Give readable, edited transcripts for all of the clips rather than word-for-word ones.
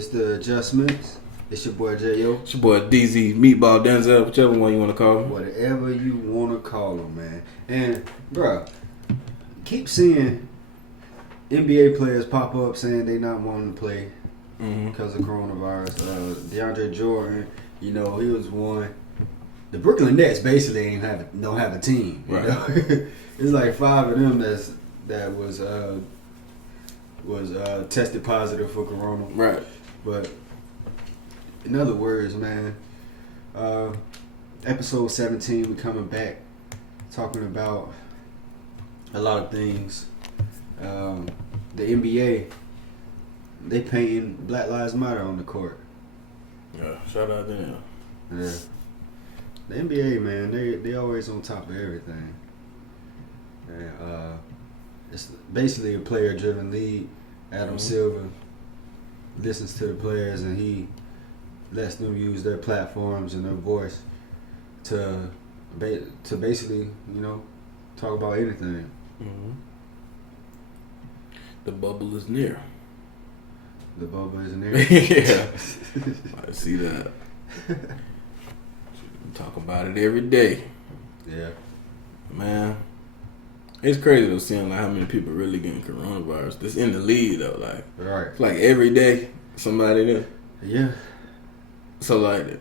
It's the J.R Smith. It's your boy J.O. It's your boy DZ, Meatball Denzel, whichever one you want to call him. Whatever you want to call him, man. And, bro, keep seeing NBA players pop up saying they not wanting to play because of coronavirus. DeAndre Jordan, you know, he was one. The Brooklyn Nets basically don't have a team. You know? It's like 5 of them that was tested positive for corona. Right. But in other words, man, episode 17, we coming back talking about a lot of things. The NBA, they painting Black Lives Matter on the court. Yeah, shout out to them. Yeah. The NBA, man, they always on top of everything. And, it's basically a player-driven league. Adam Silver listens to the players and he lets them use their platforms and their voice to basically, you know, talk about anything. The bubble is near. The bubble is near. Yeah, I see that. We talk about it every day. Yeah, man. It's crazy though seeing like how many people really getting coronavirus. This in the league though, like right. Like every day somebody there. Yeah. So like,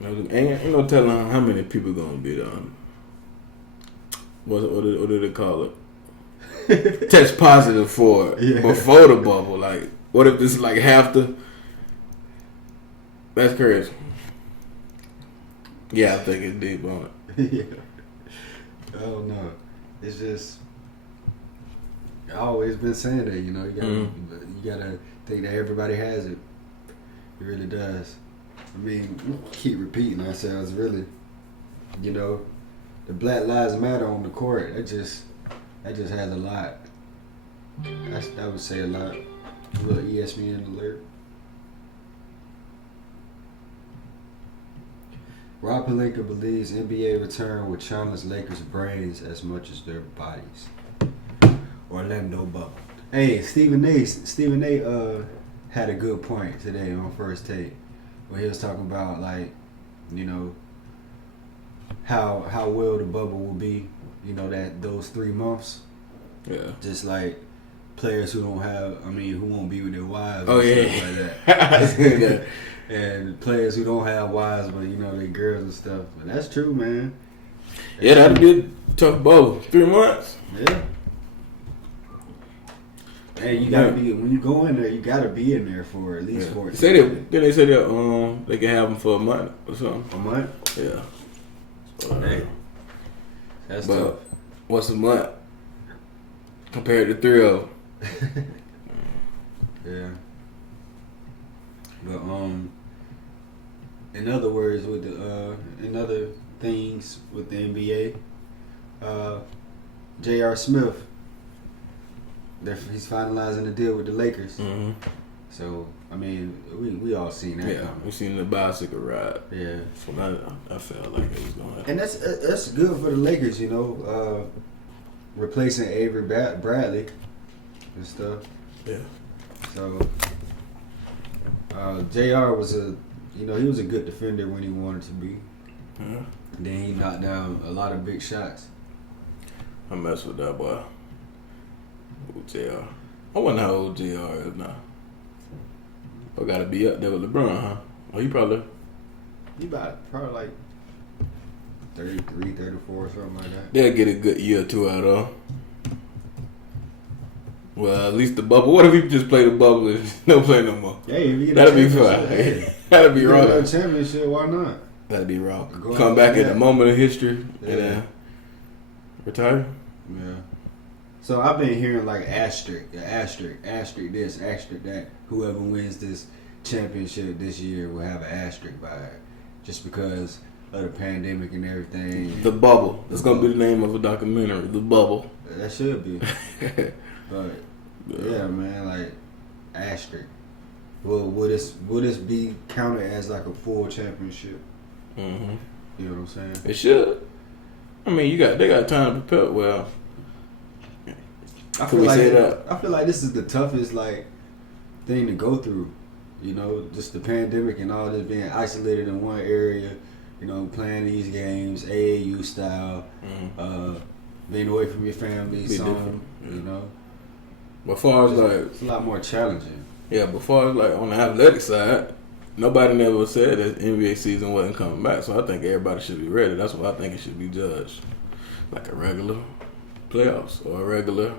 ain't no telling how many people gonna be done. What do they call it? Test positive for it before the bubble. Like, what if this is like half the? That's crazy. Yeah, I think it's deep on it. Yeah. I don't know. It's just I always been saying that, you know, you gotta think that everybody has it. It really does. I mean, we keep repeating ourselves, really. You know, the Black Lives Matter on the court. That just has a lot. I would say a lot. A little ESPN alert. Rob Pelinka believes NBA return will challenge Lakers' brains as much as their bodies. Orlando bubble. Hey, Stephen A. Had a good point today on First Take, where he was talking about, like, you know, how well the bubble will be. You know, that those 3 months. Yeah. Just like players who won't be with their wives. Oh, and stuff like that. And players who don't have wives, but you know, they girls and stuff. But that's true, man. That'd be a tough bubble. 3 months. Yeah. Hey, you gotta be when you go in there. You gotta be in there for at least 14. Then they said that they can have them for a month or something. A month? Yeah. So, hey, that's tough. What's a month compared to 3 of them? Yeah. But in other words, with in other things with the NBA, J.R. Smith, he's finalizing the deal with the Lakers. So I mean, we all seen that. Yeah, we seen the bicycle ride. Yeah, so I felt like it was going to happen. and that's good for the Lakers, you know, replacing Avery Bradley and stuff. Yeah. So. JR was he was a good defender when he wanted to be. Then he knocked down a lot of big shots. I mess with that boy. Old JR. I wonder how old JR is now. I gotta be up there with LeBron, huh? Well, he probably probably like 33, 34 or something like that. They'll get a good year or 2 out of him. Well, at least the bubble. What if we just play the bubble and don't play no more? Hey, that'd be fun. Hey. That'd be raw. A championship, why not? That'd be raw. Come back at the moment of history and then retire. Yeah. So I've been hearing like asterisk this, asterisk that. Whoever wins this championship this year will have an asterisk by it, just because of the pandemic and everything. The bubble. That's gonna be the name of a documentary. The bubble. That should be. But yeah, man, like asterisk. Well, will this be counted as like a full championship? You know what I'm saying? It should. I mean, they got time to prepare. Well, I feel like this is the toughest like thing to go through. You know, just the pandemic and all this being isolated in one area. You know, playing these games, AAU style, being away from your family, some, you know. But far as like, it's a lot more challenging. Yeah, but far as like on the athletic side, nobody never said that NBA season wasn't coming back. So I think everybody should be ready. That's why I think it should be judged like a regular playoffs or a regular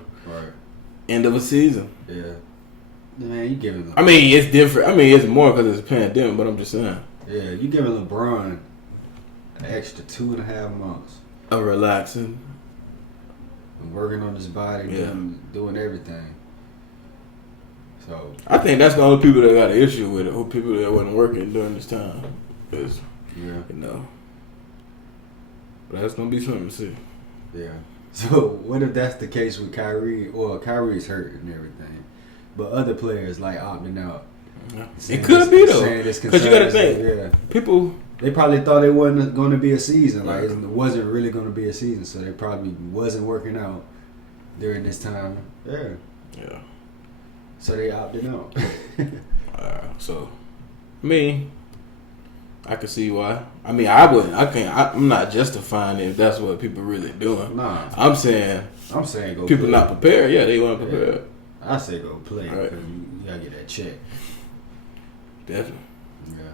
end of a season. Yeah. Man, you giving LeBron. I mean, it's different. I mean, it's more because it's a pandemic, but I'm just saying. Yeah, you giving LeBron an extra 2.5 months of relaxing, working on his body, doing everything. So I think that's the only people that got an issue with it, or people that wasn't working during this time. Is, you know, but that's gonna be something to see. Yeah. So what if that's the case with Kyrie? Well, Kyrie's hurt and everything, but other players like opting out. It could be though, because you got to think, people. They probably thought it wasn't going to be a season. Like, it wasn't really going to be a season, so they probably wasn't working out during this time. Yeah. So they opted out. So, I mean, I can see why. I mean, I wouldn't. I can't. I'm not justifying it if that's what people really doing. Nah. I'm saying go. People play. not prepared. Yeah, they weren't prepared. Yeah. I say go play because you gotta get that check. Definitely. Yeah.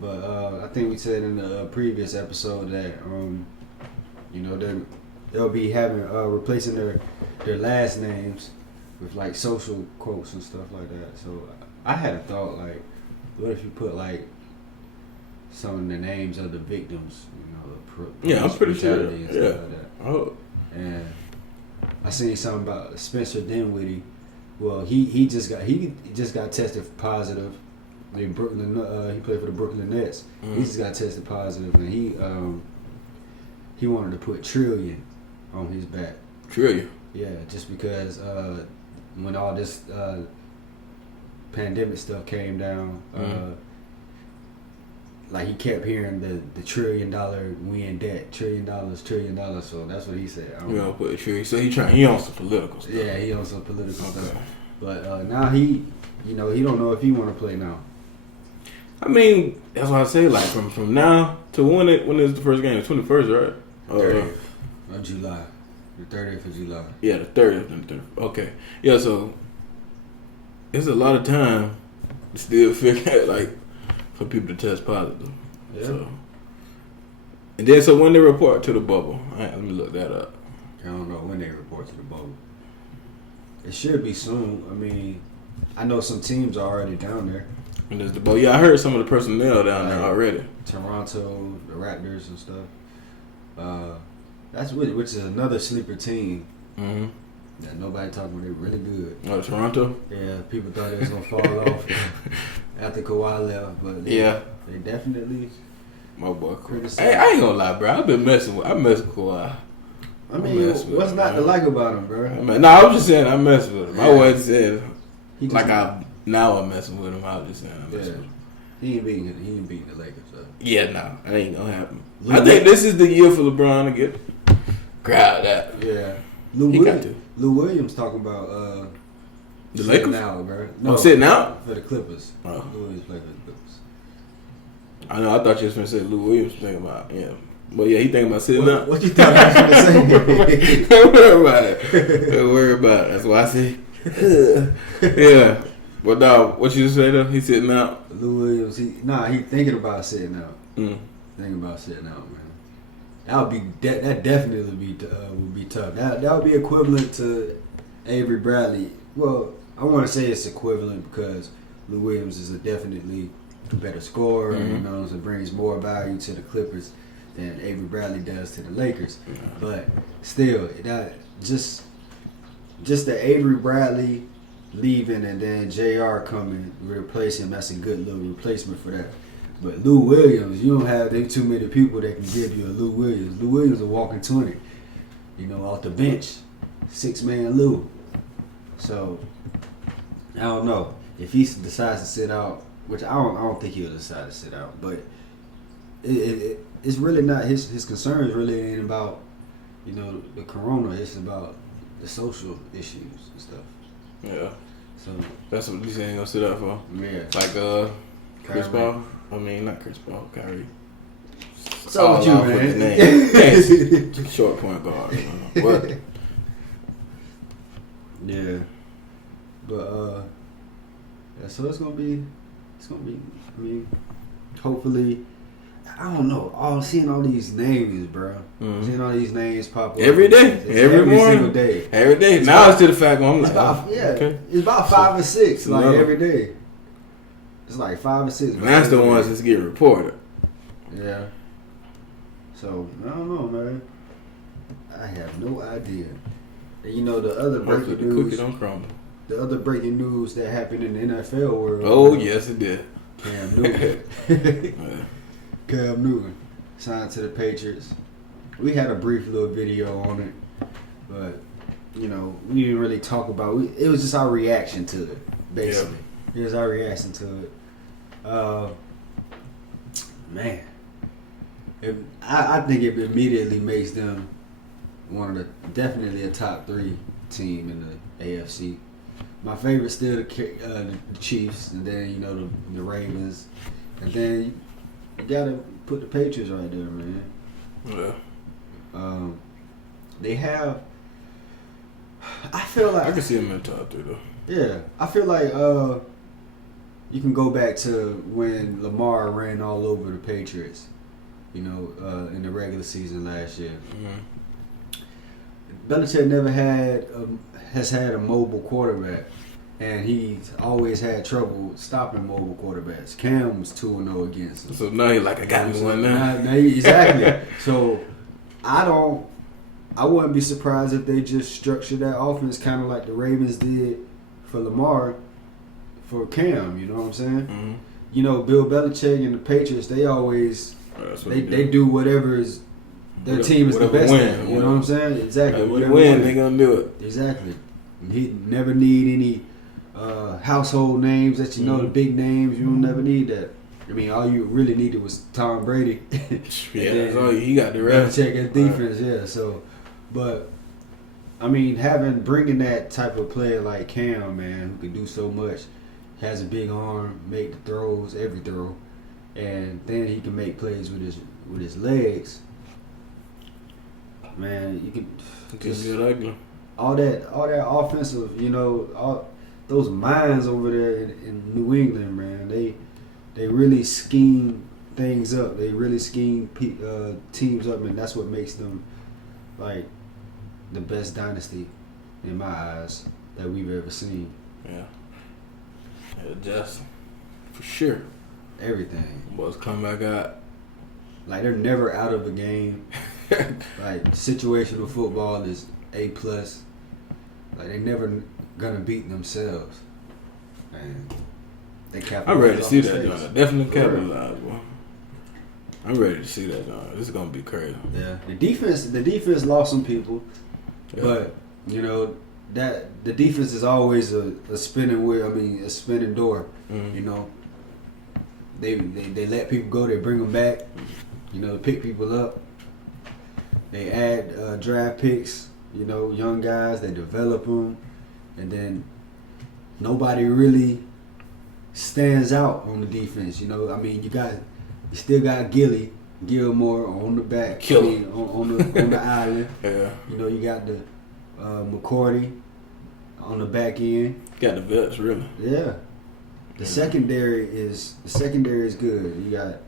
But I think we said in the previous episode that you know they'll be having replacing their last names with like social quotes and stuff like that. So I had a thought like, what if you put like some of the names of the victims, you know, I'm pretty sure. And stuff like that. Oh. And I seen something about Spencer Dinwiddie. Well, he just got tested positive. In Brooklyn, he played for the Brooklyn Nets. He just got tested positive, and he wanted to put trillion on his back. Trillion. Yeah, just because when all this pandemic stuff came down, like he kept hearing the $1 trillion win debt, $1 trillion. So that's what he said. You know, put a trillion. So he on some political stuff. Yeah, he on some political stuff. But now he don't know if he want to play now. I mean, that's what I say. Like from now to when is the first game? The 21st, right? 30th of July. The 30th of July. Yeah, the 30th. Okay. Yeah, so it's a lot of time to still figure out, like, for people to test positive. Yeah. So, and then so when they report to the bubble, let me look that up. I don't know when they report to the bubble. It should be soon. I mean, I know some teams are already down there. And there's the bubble. Yeah, I heard some of the personnel down there already. Toronto, the Raptors and stuff. That's which is another sleeper team. Mm-hmm. That nobody talking about. They're really good. Oh, Toronto? Yeah, people thought it was gonna fall off after Kawhi left, but they definitely. My boy, hey, I ain't gonna lie, bro. I mess with Kawhi. I mean, what's not to like about him, bro? I was just saying I mess with him. I wasn't saying I'm messing with him. I was just saying I mess with him. He ain't beating the Lakers. So. Yeah, no, that ain't gonna happen. I think this is the year for LeBron to get crowd that. Yeah, Lou Williams talking about the Lakers out, bro. No, sitting out for the Clippers. Oh. Lou Williams playing for the Clippers. I know. I thought you was gonna say Lou Williams thinking about but yeah, he thinking about sitting out. What you thought I was gonna say? Don't worry about it. Don't worry about it. That's why I say. Yeah. But no, what you say though? He sitting out. Lou Williams, he thinking about sitting out. Thinking about sitting out, man. That definitely would be tough. That would be equivalent to Avery Bradley. Well, I want to say it's equivalent because Lou Williams is definitely a better scorer. Mm-hmm. It brings more value to the Clippers than Avery Bradley does to the Lakers. Mm-hmm. But still, that just the Avery Bradley leaving and then J.R. coming replace him. That's a good little replacement for that. But Lou Williams, you don't have too many people that can give you a Lou Williams. Lou Williams a walking 20, off the bench, 6-man Lou. So I don't know if he decides to sit out, which I don't think he'll decide to sit out. But it's really not his concerns. Really ain't about the corona. It's about the social issues and stuff. Yeah. So that's what these ain't gonna sit up for. Yeah. Like Chris Kyrie. Paul. I mean, not Chris Paul. Kyrie. So what you, off with man? his name. Short point guard. What? Yeah. But yeah, so it's gonna be. I mean, hopefully. I don't know. Seeing all these names, bro. Mm-hmm. Seeing all these names pop up Every day, every morning, single day, every day. It's now it's to the fact where I'm like, it's about 5 or 6, like another. every day. It's like 5 or 6. And that's the ones that get reported. Yeah. So I don't know, man. I have no idea. And you know the other breaking The news. cookie don't crumble. The other breaking news that happened in the NFL world. Oh yes, it did. Cam Newton. Yeah. Cam Newton signed to the Patriots. We had a brief little video on it, but you know we didn't really talk about it. It was just our reaction to it, basically. Yeah. It was our reaction to it. Man, I think it immediately makes them definitely a top 3 team in the AFC. My favorite still the Chiefs, and then you know the Ravens, and then you gotta put the Patriots right there, man. Yeah. They have. I feel like I can see them in the top 3 though. Yeah, I feel like you can go back to when Lamar ran all over the Patriots, you know, in the regular season last year. Mm-hmm. Belichick never has had a mobile quarterback, and he's always had trouble stopping mobile quarterbacks. Cam was 2-0 against him. So now you're like, I got me one now. Exactly. So I wouldn't be surprised if they just structured that offense kind of like the Ravens did for Lamar, for Cam. You know what I'm saying? Mm-hmm. You know, Bill Belichick and the Patriots, they always they do whatever is their team is the best at. You know what I'm saying? Exactly. Whatever win, they gonna do it. Exactly. He never need any household names that you know, the big names. You don't never need that. I mean, all you really needed was Tom Brady. Yeah, that's all he got the rest. Belichick and defense, yeah. So, but I mean, bringing that type of player like Cam, man, who can do so much, has a big arm, make the throws, every throw, and then he can make plays with his legs. Man, you can just get ugly. All that offensive, you know, all those minds over there in New England, man. They really scheme things up. They really scheme teams up, and that's what makes them like the best dynasty in my eyes that we've ever seen. Yeah, just for sure. Everything. Boys come back out. Like they're never out of a game. Like situational football is A+. Like they never gonna beat themselves. And they capitalize. I'm ready to see that, John. Definitely capitalize, boy. I'm ready to see that, John. This is gonna be crazy. Yeah, the defense lost some people, but you know that the defense is always a spinning wheel. I mean, a spinning door. Mm-hmm. You know, they let people go. They bring them back. You know, to pick people up. They add draft picks. You know, young guys. They develop them, and then nobody really stands out on the defense. You know, I mean, you still got Gilmore on the back, on the island. Yeah. You know, you got the McCourty on the back end. Got the vets, really. Yeah. The secondary is good. You got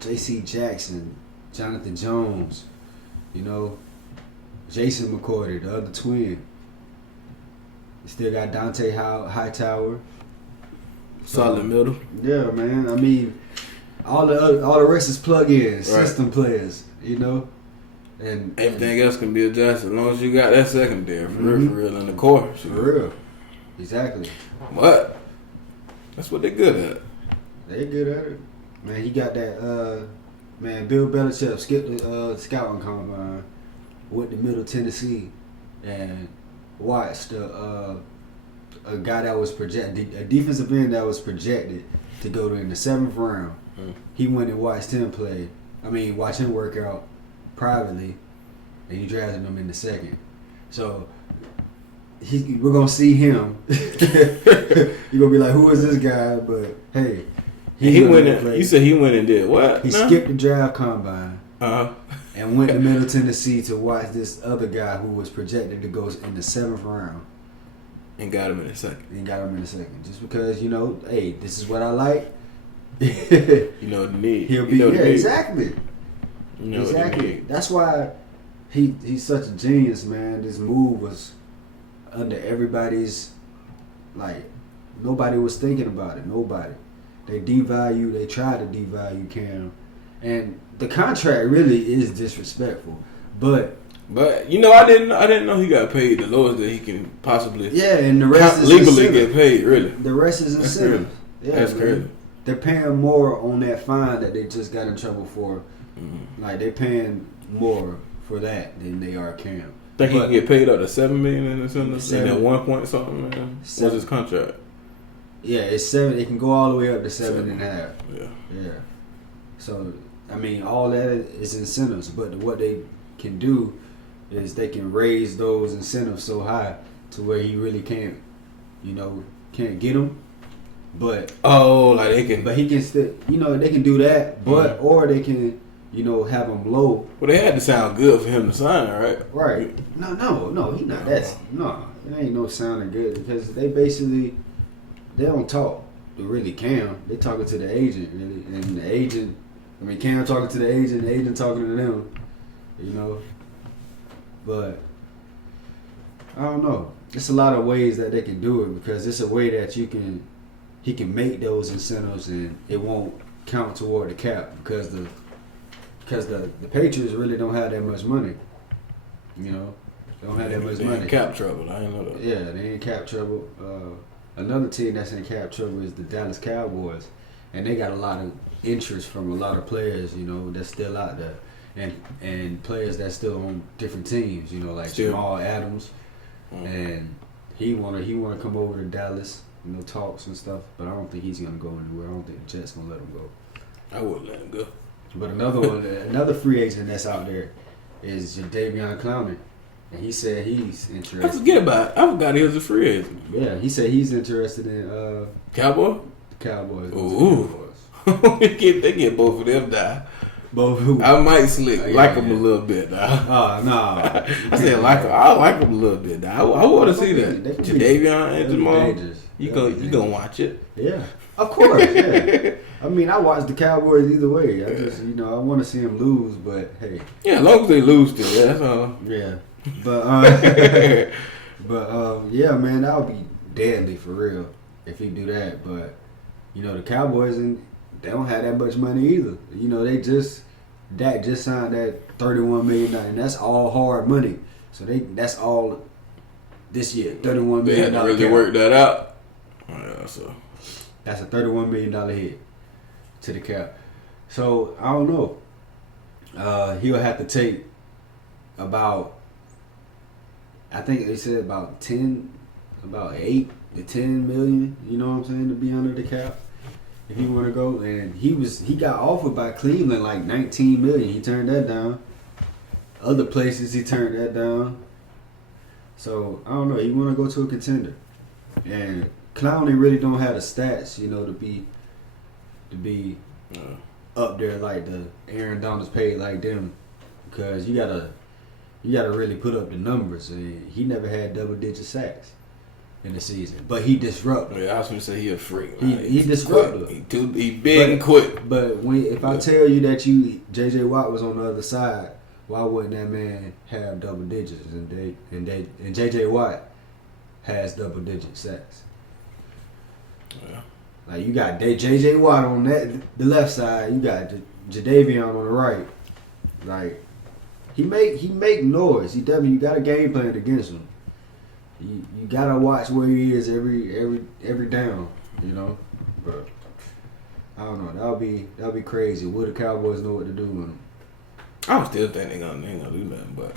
J.C. Jackson, Jonathan Jones, you know, Jason McCourty, the other twin. You still got Dante Hightower. Solid middle. Yeah, man. I mean, all the rest is plug-ins, system players, you know. And everything else can be adjusted as long as you got that secondary for real in the core. For real. Exactly. But that's what they're good at. They're good at it. Man, he got that Bill Belichick skipped the scouting combine, went to Middle Tennessee and watched a guy that was projected, a defensive end that was projected to go in the 7th round. He went and watched him play. Watch him work out privately, and he drafted him in the 2nd. So we're gonna see him. You're gonna be like, who is this guy? But hey, he went. You said he went and did what? He skipped the draft combine. Uh-huh. And went to Middle Tennessee to watch this other guy who was projected to go in the 7th round. And got him in a second. Just because, hey, this is what I like. You know the need. He'll be, exactly. You know exactly. That's why he's such a genius, man. This move was under everybody's, nobody was thinking about it. Nobody. They tried to devalue Cam. And the contract really is disrespectful, but I didn't know he got paid the lowest that he can possibly. Yeah, and the rest is legally get paid. Really, the rest is incentive. Yeah, that's crazy. They're paying more on that fine that they just got in trouble for. Mm-hmm. Like they're paying more for that than they are Cam. Think he can get paid up to $7 million in incentives? And then 1 point something, man. What's his contract? Yeah, it's 7. It can go all the way up to 7.5. Yeah. So. I mean, all that is incentives, but what they can do is they can raise those incentives so high to where he really can't get them. But but he can still, they can do that, but or they can, have him low. Well, they had to sound good for him to sign, right? Right. No, he not. It ain't no sounding good because they don't talk to really Cam. They talking to the agent really, and the agent. Cam talking to the agent talking to them, But I don't know. It's a lot of ways that they can do it because it's a way that he can make those incentives and it won't count toward the cap because the Patriots really don't have that much money. They don't have that much money. In cap trouble. I didn't know that. Yeah, they in cap trouble. Another team that's in cap trouble is the Dallas Cowboys, and they got a lot of interest from a lot of players, that's still out there, and players that's still on different teams, like Jamal Adams, and he wanna come over to Dallas, talks and stuff, but I don't think he's gonna go anywhere. I don't think the Jets gonna let him go. I wouldn't let him go. But another free agent that's out there is Jadeveon Clowney, and he said he's interested. I forgot he was a free agent. Yeah, he said he's interested in Cowboys. Ooh. they get both of them die. Both who? I might like them a little bit. No. I said I like them a little bit. I want to see that. Jadeveon and Jamal. You gonna watch it? Yeah, of course. Yeah. I watch the Cowboys either way. I just I want to see them lose, but hey. Yeah, as long as they lose, that's all. Yeah, yeah, man, that would be deadly for real if he do that. But the Cowboys they don't have that much money either. Dak just signed that $31 million, and that's all hard money. So that's all this year, $31 million. They had to really work that out. Yeah, so that's a $31 million hit to the cap. So I don't know. He'll have to take about, I think they said about 8 to 10 million. You know what I'm saying, to be under the cap. If he want to go, and he got offered by Cleveland like $19 million. He turned that down. Other places he turned that down. So I don't know. He want to go to a contender, and Clowney really don't have the stats, to be up there like the Aaron Donald's paid like them, because you gotta really put up the numbers, and he never had double-digit sacks in the season, but he disrupted. Yeah, I was gonna say he a freak. He disrupted. He big and quick. But if I tell you that J.J. Watt was on the other side, why wouldn't that man have double digits? And J.J. Watt has double-digit sacks. Yeah. Like you got J.J. Watt on the left side, you got Jadeveon on the right. Like he make noise. You got a game plan against him. You gotta watch where he is every down, But I don't know. That'll be crazy. Will the Cowboys know what to do with him? I still think they ain't gonna do nothing, but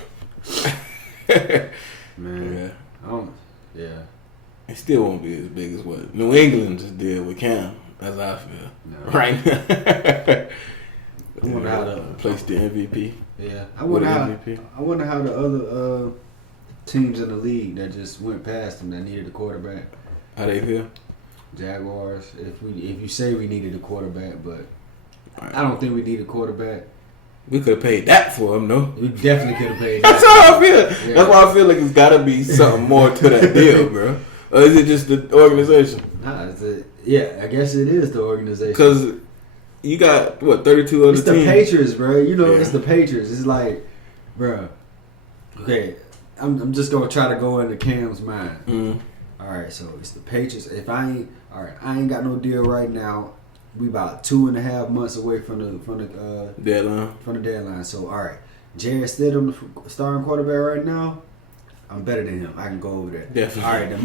man, yeah. It still won't be as big as what New England just did with Cam, as I feel. No. Right now. I wonder how placed the MVP. Yeah, I wonder how the other teams in the league that just went past them that needed a quarterback. How they feel? Jaguars. If you say we needed a quarterback, but I don't think we need a quarterback. We could have paid that for him, though. We definitely could have paid that. That's how I feel. Yeah. That's why I feel like it's got to be something more to that deal, bro. Or is it just the organization? Nah, yeah, I guess it is the organization. Because you got, 32 other teams? It's the Patriots, bro. You know, it's the Patriots. It's like, bro, okay, I'm just going to try to go into Cam's mind. Mm-hmm. All right, so it's the Patriots. If I ain't got no deal right now. We about 2.5 months away from the deadline. From the deadline. So all right, J.R Smith, the starting quarterback right now. I'm better than him. I can go over there. Definitely. All right, the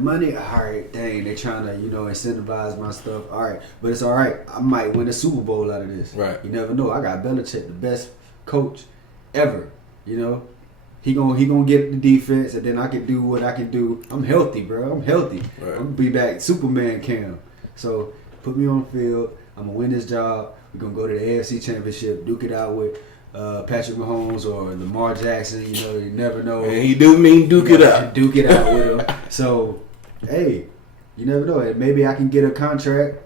money. All right, dang, they trying to incentivize my stuff. All right, but it's all right. I might win a Super Bowl out of this. Right. You never know. I got Belichick, the best coach ever. You know, he gonna get the defense, and then I can do what I can do. I'm healthy, bro. I'm healthy. Right. I'm gonna be back, Superman Cam. So. Put me on the field. I'm going to win this job. We're going to go to the AFC Championship, duke it out with Patrick Mahomes or Lamar Jackson. You know, you never know. And he do mean duke it out. Duke it out with him. So, hey, you never know. And maybe I can get a contract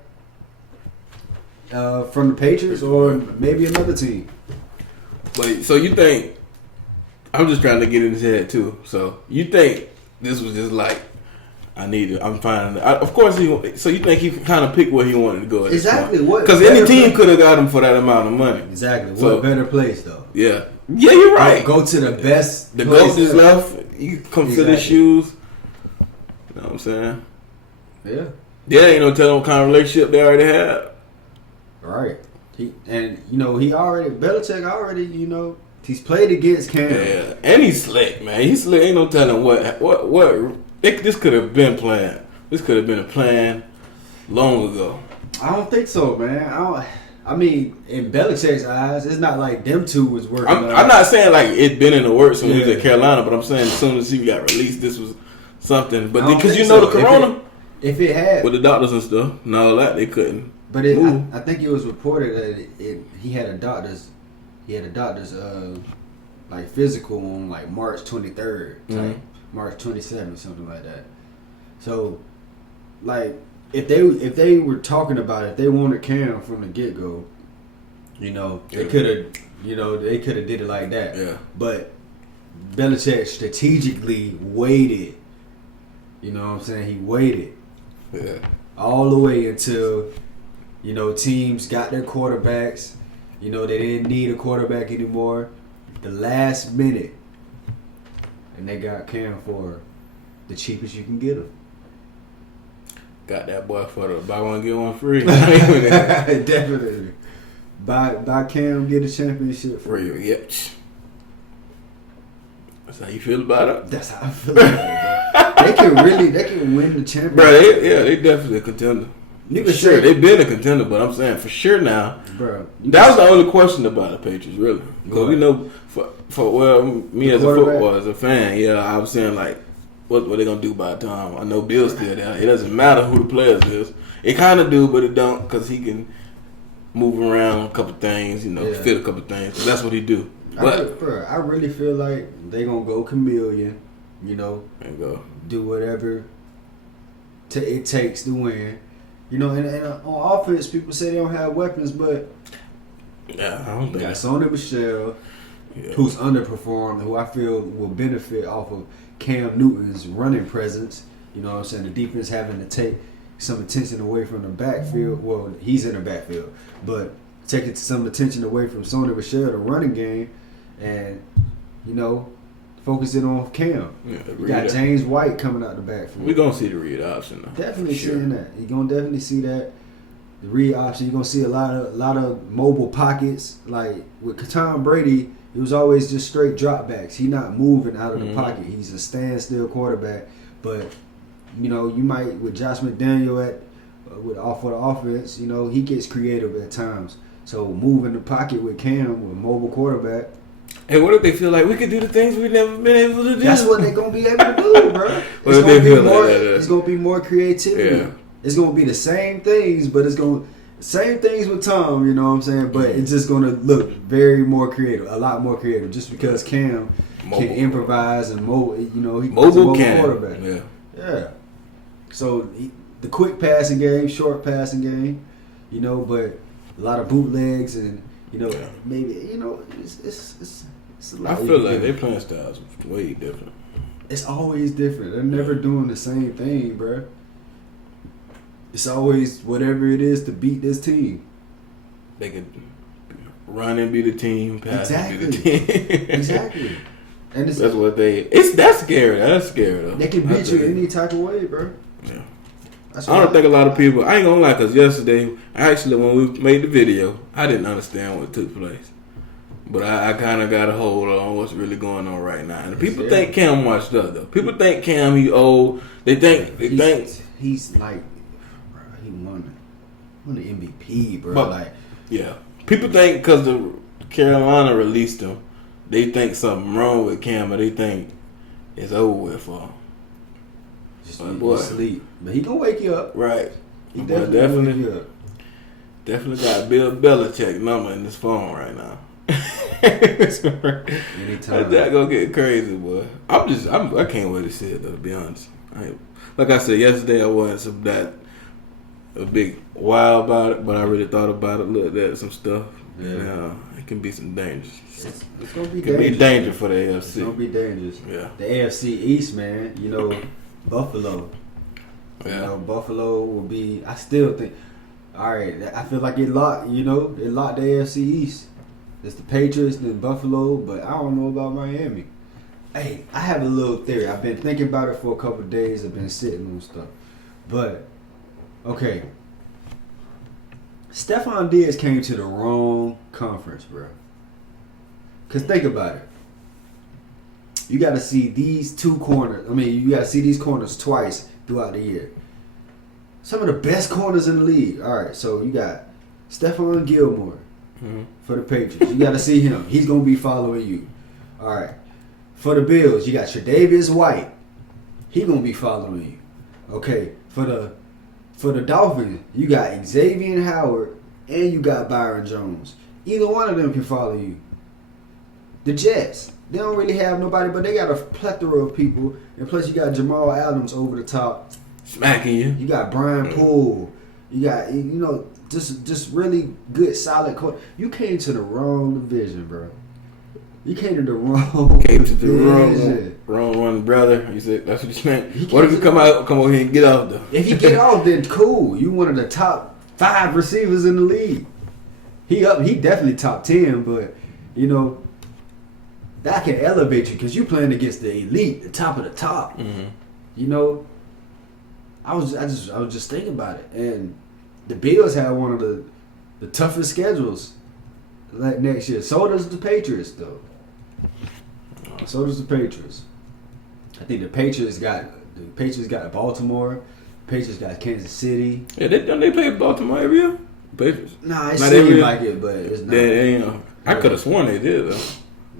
from the Patriots or maybe another team. But so you think, I'm just trying to get in his head too. So you think this was just like, I'm fine. Of course, so you think he kind of picked where he wanted to go at exactly. What? Because any team could have got him for that amount of money. Exactly. So, what better place though? Yeah, you're right. Go to the best. The GOAT is left. You come to the shoes. You know what I'm saying? Yeah. Yeah, ain't no telling what kind of relationship they already have. Right. Belichick already, he's played against Cam. Yeah, and he's slick, man. He's slick. Ain't no telling what. This could have been planned. This could have been a plan long ago. I don't think so, man. I mean, in Belichick's eyes, it's not like them two was working. I'm not saying like it been in the works when he was at Carolina, but I'm saying as soon as he got released, this was something. But because the corona, if it had with the doctors and stuff and all that, they couldn't. But I think it was reported that he had a doctor's like physical on like March 23rd. Mm-hmm. March 27th, something like that. So, like, if they were talking about it, if they wanted Cam from the get go, they could have did it like that. Yeah. But Belichick strategically waited. You know what I'm saying? He waited. Yeah. All the way until teams got their quarterbacks. They didn't need a quarterback anymore. The last minute. And they got Cam for the cheapest you can get him. Got that boy for the buy one get one free. Definitely. Buy Cam, get a championship free. Yep. That's how you feel about it. That's how I feel about it, bro. They can win the championship. Bro, they definitely a contender. For sure, they've been a contender, but I'm saying for sure now. Bro, that was the only question about the Patriots, really. Because we know, me as a football, as a fan, I was saying like, what they gonna do by the time? I know Bill's still there. It doesn't matter who the players is. It kind of do, but it don't, because he can move around a couple things, fit a couple things. So that's what he do. But I really feel like they gonna go chameleon, and go do whatever it takes to win. And on offense, people say they don't have weapons, but I don't think got Sony Michel, who's underperformed, who I feel will benefit off of Cam Newton's running presence. You know what I'm saying? The defense having to take some attention away from the backfield. Well, he's in the backfield, but taking some attention away from Sony Michel, the running game, and focus it on Cam. You got James White coming out the backfield. We're going to see the read option, though. Definitely seeing that. You're going to definitely see that. The read option. You're going to see a lot of mobile pockets. Like with Tom Brady, it was always just straight dropbacks. He's not moving out of the pocket. He's a standstill quarterback. But, you might, with Josh McDaniel for the offense, he gets creative at times. So moving the pocket with Cam, with a mobile quarterback. Hey, what if they feel like we could do the things we've never been able to do? That's what they're going to be able to do, bro. It's going to be more creativity. Yeah. It's going to be the same things, but same things with Tom, you know what I'm saying? But it's just going to look a lot more creative, just because Cam can improvise and he's a mobile quarterback. Yeah. So the quick passing game, short passing game, but a lot of bootlegs and maybe it's a lot. I feel like their playing styles way different. It's always different. They're never doing the same thing, bro. It's always whatever it is to beat this team. They can run and be the team, pass and be the team. Exactly. And that's scary. That's scary though. They can beat you any type of way, bro. Yeah. I don't think a lot of people. I ain't gonna lie, cause yesterday, when we made the video, I didn't understand what took place. But I kind of got a hold on what's really going on right now. And people think Cam washed up though. People think Cam he old. They think he's like, bro, he won the MVP, bro. But, yeah. People think because the Carolina released him, they think something wrong with Cam, or they think it's over with for him. Just sleep, but he gonna wake you up. Right. He definitely wake you up. Definitely got Bill Belichick number in his phone right now. Anytime. That gonna get crazy, boy. I can't wait to see it though. To be honest, like I said yesterday, I wasn't a big wow about it, but I really thought about it, looked at some stuff. Yeah, it can be some dangers. It's gonna be dangerous. It can be dangerous for the AFC. It's gonna be dangerous. Yeah, the AFC East, man. Buffalo. Yeah, Buffalo will be. I still think. All right, I feel like it locked. It locked the AFC East. It's the Patriots and Buffalo, but I don't know about Miami. Hey, I have a little theory. I've been thinking about it for a couple of days. I've been sitting on stuff. But, okay. Stephon Diggs came to the wrong conference, bro. Because think about it. You got to see these two corners. You got to see these corners twice throughout the year. Some of the best corners in the league. All right, so you got Stephon Gilmore. For the Patriots, you got to see him. He's gonna be following you. All right. For the Bills, you got Tre'Davious White. He gonna be following you. Okay. For the Dolphins, you got Xavier Howard and you got Byron Jones. Either one of them can follow you. The Jets, they don't really have nobody, but they got a plethora of people, and plus you got Jamal Adams over the top, smacking you. You got Brian Poole. You got Just really good, solid coach. You came to the wrong division, bro. You came to the wrong wrong one, brother. You said that's what you meant. What if you come over here and get off though? If you get off, then cool. You one of the top 5 receivers in the league. He definitely top 10, but that can elevate you because you playing against the elite, the top of the top. Mm-hmm. I was just thinking about it, and the Bills have one of the toughest schedules like next year. So does the Patriots, though. So does the Patriots. I think the Patriots got Baltimore. The Patriots got Kansas City. Yeah, they play Baltimore every year. Patriots. Nah, it seems like it, but it's not. I could have sworn they did though.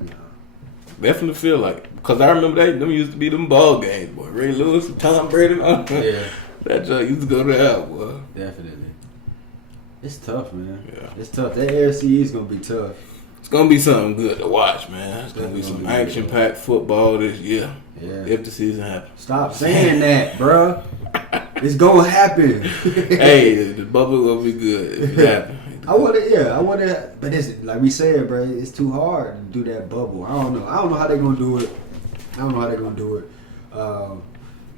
No. Definitely feel like because I remember them used to be them ball games, boy. Ray Lewis, Tom Brady, yeah. That joint used to go to hell, boy. Definitely. It's tough, man. Yeah. It's tough. That AFC is gonna be tough. It's gonna be something good to watch, man. It's gonna be some action-packed football this year. Yeah. If the season happens. Stop saying that, bruh. It's gonna happen. Hey, the bubble gonna be good if it happens. I want to, but it's like we said, bro. It's too hard to do that bubble. I don't know how they're gonna do it.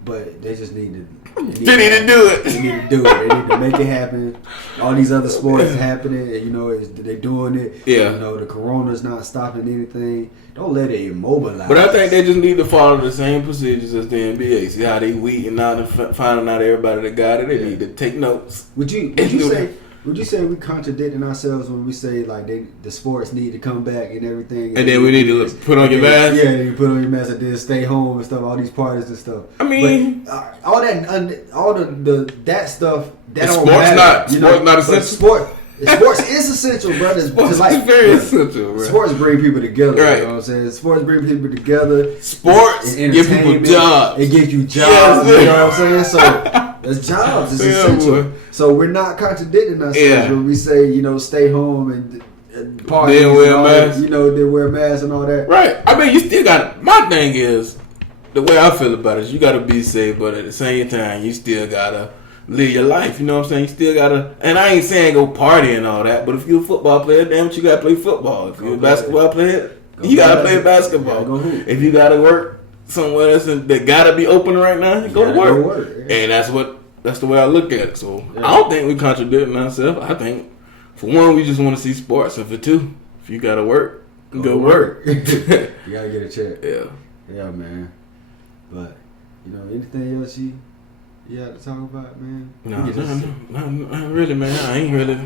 But they just need to. They need to do it. They need to do it. They need to make it happen. All these other sports is happening, and they're doing it. Yeah. The corona's not stopping anything. Don't let it immobilize. But I think they just need to follow the same procedures as the NBA. See how they weeding out and finding out everybody that got it. They need to take notes. Would you say we contradicting ourselves when we say like the sports need to come back and everything? And then we need to put on your mask? Yeah, you put on your mask and then stay home and stuff, all these parties and stuff. I mean... But, all that stuff, that don't matter. Sports not essential. Sports is essential, brother. Sports is very essential, bro. Sports bring people together. Right. You know what I'm saying? Sports bring people together. Sports give people jobs. It gives you jobs. Yes. You know what I'm saying? So there's jobs. It's essential. Boy. So we're not contradicting ourselves when we say, stay home parties, They wear masks. You know, they wear masks and all that. Right. I mean, you still got. My thing is, the way I feel about it is, you got to be safe, but at the same time, you still gotta live your life. You know what I'm saying? You still gotta. And I ain't saying go party and all that, but if you're a football player, damn it, you gotta play football. If you're a basketball player, you gotta play basketball. If you gotta work somewhere else that gotta be open right now, you go to work. Yeah. And that's the way I look at it. So I don't think we contradicting ourselves. I think for one, we just want to see sports, and for two, if you gotta work, go work. You gotta get a check. Yeah, man. But anything else you got to talk about, man? No, really, man. I ain't really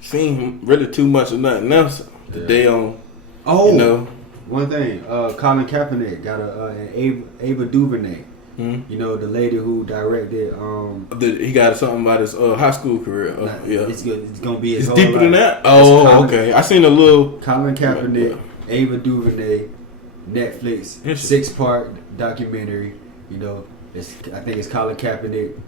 seen really too much of nothing else today on. Oh, one thing. Colin Kaepernick got an Ava Duvernay. Mm-hmm. The lady who directed. He got something about his high school career. Yeah, it's gonna be. It's deeper than that. Oh, okay. I seen a little. Colin Kaepernick, Ava Duvernay, Netflix 6-part documentary. I think it's Colin Kaepernick,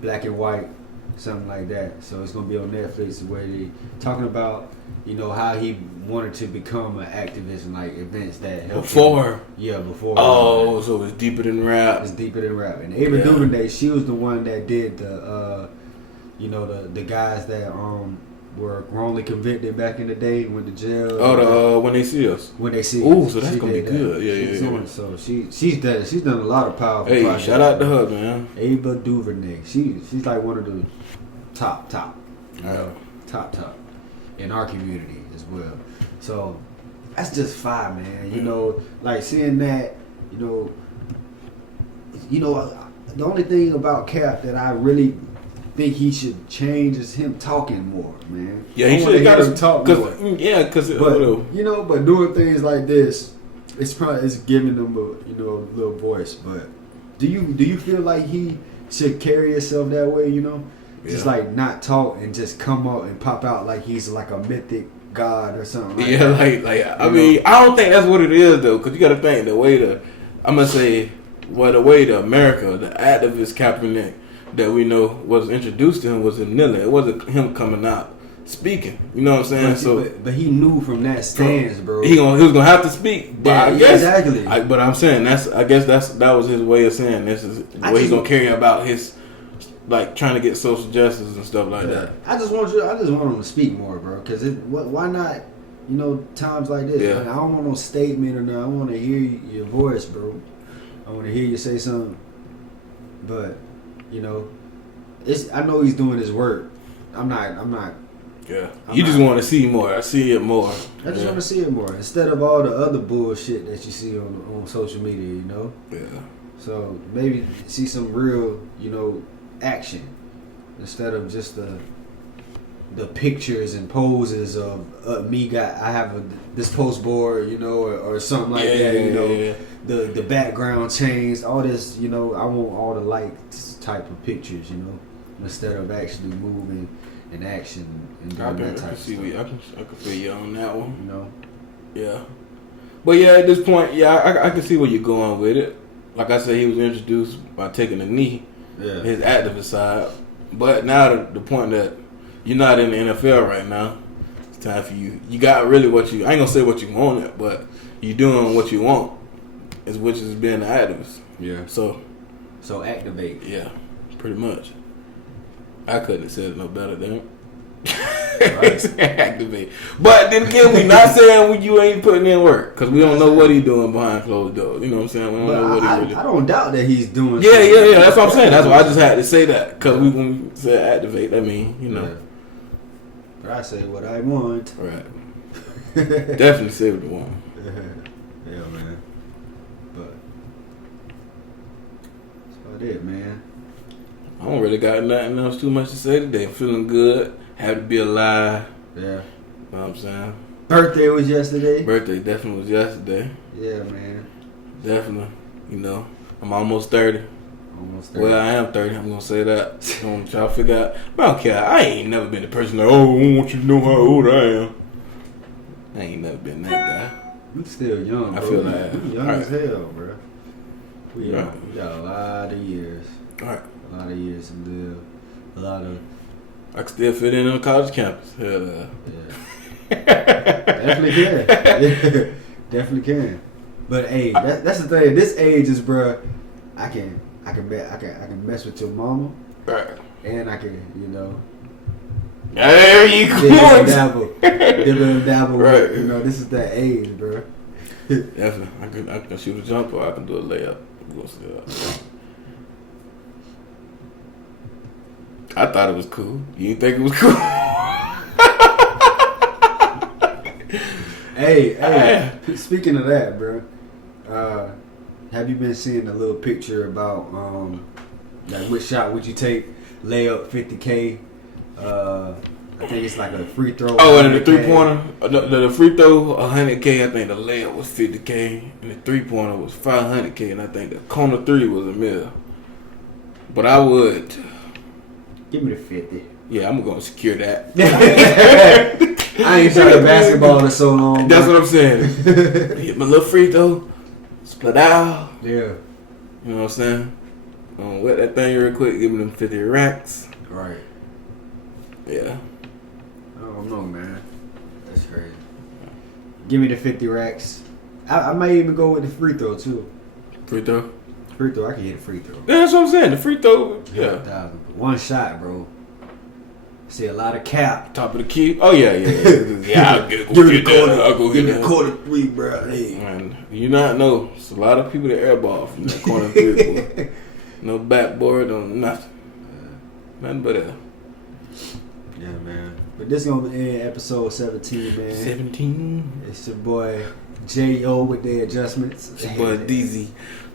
black and white, something like that. So it's gonna be on Netflix where they talking about how he wanted to become an activist and like events that helped before. Him. Yeah, before. Oh, so it's deeper than rap. It's deeper than rap. And Ava Duvernay, she was the one that did the the guys that were wrongly convicted back in the day, went to jail. Oh, when they see us. When they see us. Ooh, so that's gonna be good. Yeah. So she's done a lot of powerful projects. Shout out to her, man. Ava Duvernay. She's like one of the top. Top in our community as well. So that's just fire, man. Like seeing that, the only thing about Cap that I really think he should change is him talking more, man. Yeah, he should have got him talk more. Yeah, because but doing things like this, it's giving them a little voice. But do you feel like he should carry himself that way? Just like not talk and just come out and pop out like he's like a mythic god or something. Like that. like I mean, I don't think that's what it is though, because you got to think the way the way the America, the activist Kaepernick that we know was introduced to him was in Nilla. It wasn't him coming out speaking. You know what I'm saying? But he knew from that stance, bro. He was gonna have to speak. But I guess exactly. But I'm saying that was his way of saying this is the way he's gonna carry about his. Like trying to get social justice and stuff like that. I just want him to speak more, bro. Because why not? Times like this. Yeah. Like, I don't want no statement or nothing. I want to hear your voice, bro. I want to hear you say something. But I know he's doing his work. I'm not. Yeah. You just want to see more. I see it more. I just want to see it more instead of all the other bullshit that you see on social media. Yeah. So maybe see some real, action instead of just the pictures and poses of I have this post board, or something like that. The background changed, all this. I want all the lights type of pictures, instead of actually moving in action and doing that type of stuff. I can feel you on that one. Yeah, but at this point, I can see where you're going with it. Like I said, he was introduced by taking a knee. Yeah. His activist side, but now the point that you're not in the NFL right now, it's time for you. You got really what you. I ain't gonna say what you wanted, but you doing what you want, which is being an activist. Yeah. So activate. Yeah, pretty much. I couldn't have said it no better than him. Right. Activate. But then again, we not saying you ain't putting in work because we don't know what he's doing behind closed doors. You know what I'm saying? We don't know what he really. I don't doubt that he's doing. Yeah. That's what I'm saying. That's why I just had to say that because when we said activate, that means Yeah. But I say what I want. Right. Definitely say what you want. Yeah, man. But that's about it, man. I don't really got nothing else too much to say today. I'm feeling good. Happy to be alive. Yeah. You know what I'm saying? Birthday was yesterday. Birthday definitely was yesterday. Yeah, man. Definitely. I'm almost 30. Almost 30. Well, I am 30. I'm going to say that. I'm going to try to figure out. But I don't care. I ain't never been the person that, I want you to know how old I am. I ain't never been that guy. You still young, bro. I feel like you young as hell, bro. We got a lot of years. All right. A lot of years to live. A lot of... I can still fit in on a college campus. Hell yeah. Definitely can. Yeah, definitely can. But hey, that's the thing. This age is, bro. I can mess with your mama, right? And I can, There you go. Dabble. Right. With, this is that age, bro. Definitely. I can shoot a jumper. I can do a layup. I thought it was cool. You didn't think it was cool? Hey. Speaking of that, bro. Have you been seeing a little picture about like which shot would you take? Layup 50K. I think it's like a free throw. Oh, and the 3-pointer, the free throw 100K. I think the layup was 50K, and the 3-pointer was 500K, and I think the corner 3 was $1 million. But I would give me the 50. Yeah, I'm gonna secure that. I ain't played basketball in so long. That's what I'm saying. Hit my little free throw, split out. Yeah. You know what I'm saying? Wet that thing real quick, give me them 50 racks. Right. Yeah. I don't know, man. That's crazy. Give me the 50 racks. I might even go with the free throw, too. Free throw? Free throw, I can hit a free throw. Yeah, that's what I'm saying. The free throw, yeah. One shot, bro. See a lot of cap. Top of the key. Oh, yeah. Yeah, I'll get I'll go get that. Quarter 3, bro. Hey. Man, you not know. It's a lot of people that airball from that corner 3, boy. No backboard, no nothing. Nothing but a... Yeah, man. But this is going to end episode 17, man. 17. It's your boy J.O. with the adjustments. It's your boy DZ,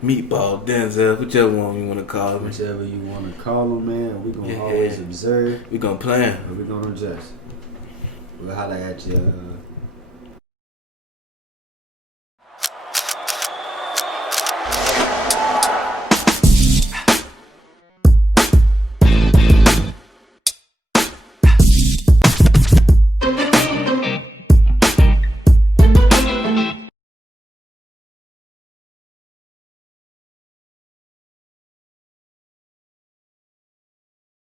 Meatball, Denzel, whichever one you want to call him. Whichever you want to call him, man. We're going to always observe. We're going to plan. But we're going to adjust. We'll holler at you